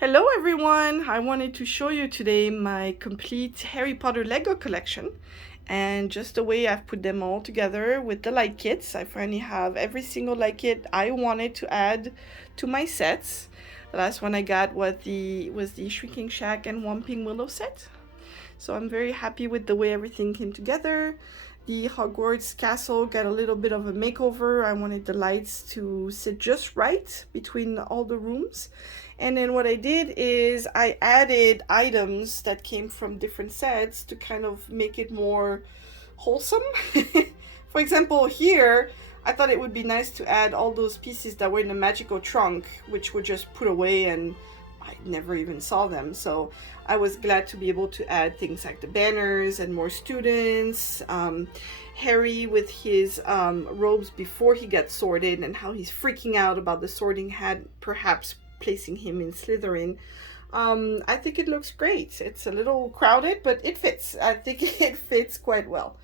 Hello everyone! I wanted to show you today my complete Harry Potter Lego collection and just the way I've put them all together with the light kits. I finally have every single light kit I wanted to add to my sets. The last one I got was the Shrieking Shack and Whomping Willow set. So I'm very happy with the way everything came together. The Hogwarts castle got a little bit of a makeover. I wanted the lights to sit just right between all the rooms. And then what I did is I added items that came from different sets to kind of make it more wholesome. For example, here, I thought it would be nice to add all those pieces that were in the magical trunk, which were just put away and I never even saw them. So I was glad to be able to add things like the banners and more students. Harry with his robes before he got sorted and how he's freaking out about the sorting hat perhaps placing him in Slytherin. I think it looks great. It's a little crowded, but it fits. I think it fits quite well.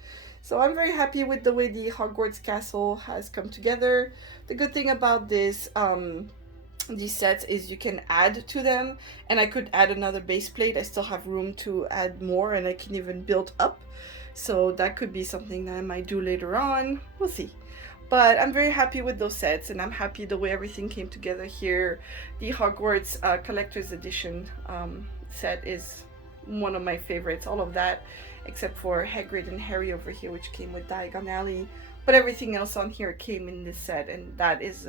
So I'm very happy with the way the Hogwarts castle has come together. The good thing about these sets is you can add to them, and I could add another base plate. I still have room to add more, and I can even build up. So that could be something that I might do later on. We'll see. But I'm very happy with those sets, and I'm happy the way everything came together here. The Hogwarts Collector's Edition set is one of my favorites. All of that, except for Hagrid and Harry over here, which came with Diagon Alley. But everything else on here came in this set, and that is,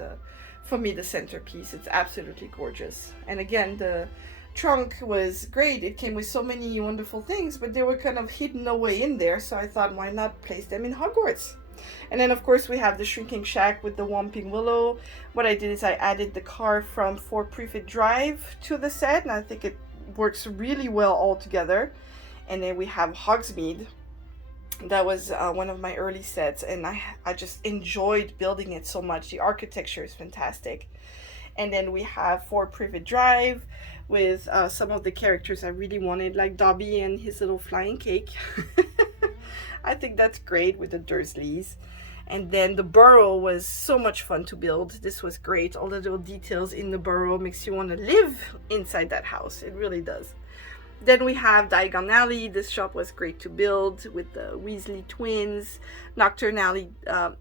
for me, the centerpiece. It's absolutely gorgeous. And again, the trunk was great. It came with so many wonderful things, but they were kind of hidden away in there, so I thought, why not place them in Hogwarts? And then of course we have the Shrinking Shack with the Whomping Willow. What I did is I added the car from Fort Prefect Drive to the set, and I think it works really well all together. And then we have Hogsmeade. That was one of my early sets, and I just enjoyed building it so much. The architecture is fantastic. And then we have Fort Prefect Drive with some of the characters I really wanted, like Dobby and his little flying cake. I think that's great with the Dursleys. And then the burrow was so much fun to build. This was great. All the little details in the burrow makes you want to live inside that house. It really does. Then we have Diagon Alley. This shop was great to build with the Weasley twins, Nocturne Alley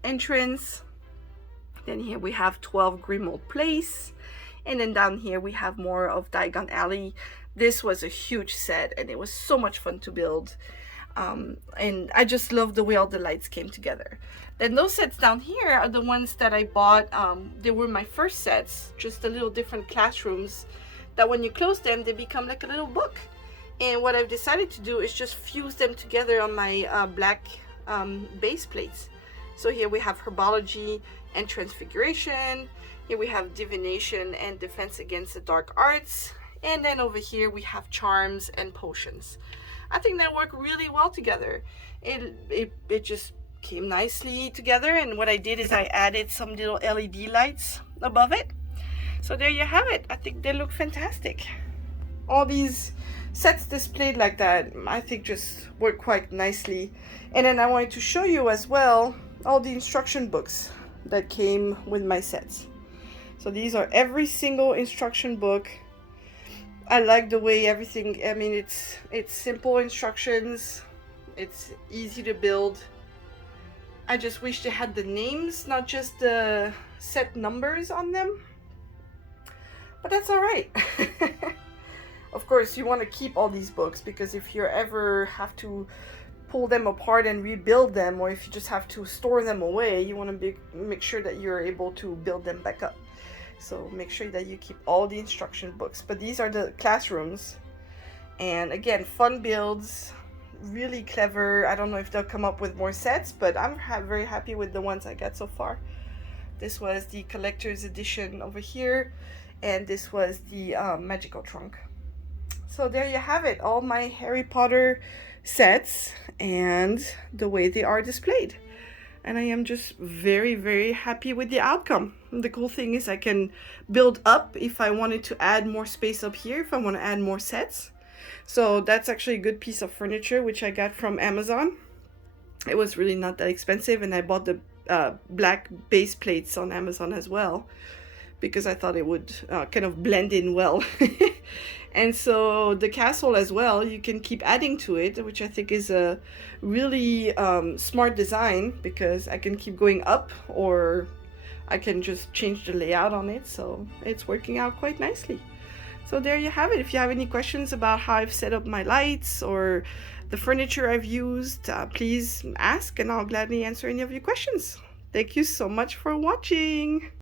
entrance. Then here we have 12 Grimmauld Place. And then down here we have more of Diagon Alley. This was a huge set, and it was so much fun to build. And I just love the way all the lights came together. Then those sets down here are the ones that I bought. They were my first sets, just a little different classrooms that when you close them, they become like a little book. And what I've decided to do is just fuse them together on my black base plates. So here we have Herbology and Transfiguration. Here we have Divination and Defense Against the Dark Arts. And then over here we have Charms and Potions. I think that worked really well together. It just came nicely together, and what I did is I added some little LED lights above it. So there you have it. I think they look fantastic. All these sets displayed like that, I think just work quite nicely. And then I wanted to show you as well all the instruction books that came with my sets. So these are every single instruction book. I like the way everything, I mean, it's simple instructions. It's easy to build. I just wish they had the names, not just the set numbers on them. But that's all right. Of course, you want to keep all these books, because if you ever have to pull them apart and rebuild them, or if you just have to store them away, you want to make sure that you're able to build them back up. So make sure that you keep all the instruction books. But these are the classrooms. And again, fun builds, really clever. I don't know if they'll come up with more sets, but I'm very happy with the ones I got so far. This was the collector's edition over here, and this was the magical trunk. So there you have it, all my Harry Potter sets and the way they are displayed. And I am just very, very happy with the outcome. The cool thing is I can build up if I wanted to add more space up here, if I want to add more sets. So that's actually a good piece of furniture, which I got from Amazon. It was really not that expensive, and I bought the black base plates on Amazon as well, because I thought it would kind of blend in well And so the castle as well, you can keep adding to it, which I think is a really smart design, because I can keep going up, or I can just change the layout on it. So it's working out quite nicely. So there you have it. If you have any questions about how I've set up my lights or the furniture I've used, please ask and I'll gladly answer any of your questions. Thank you so much for watching.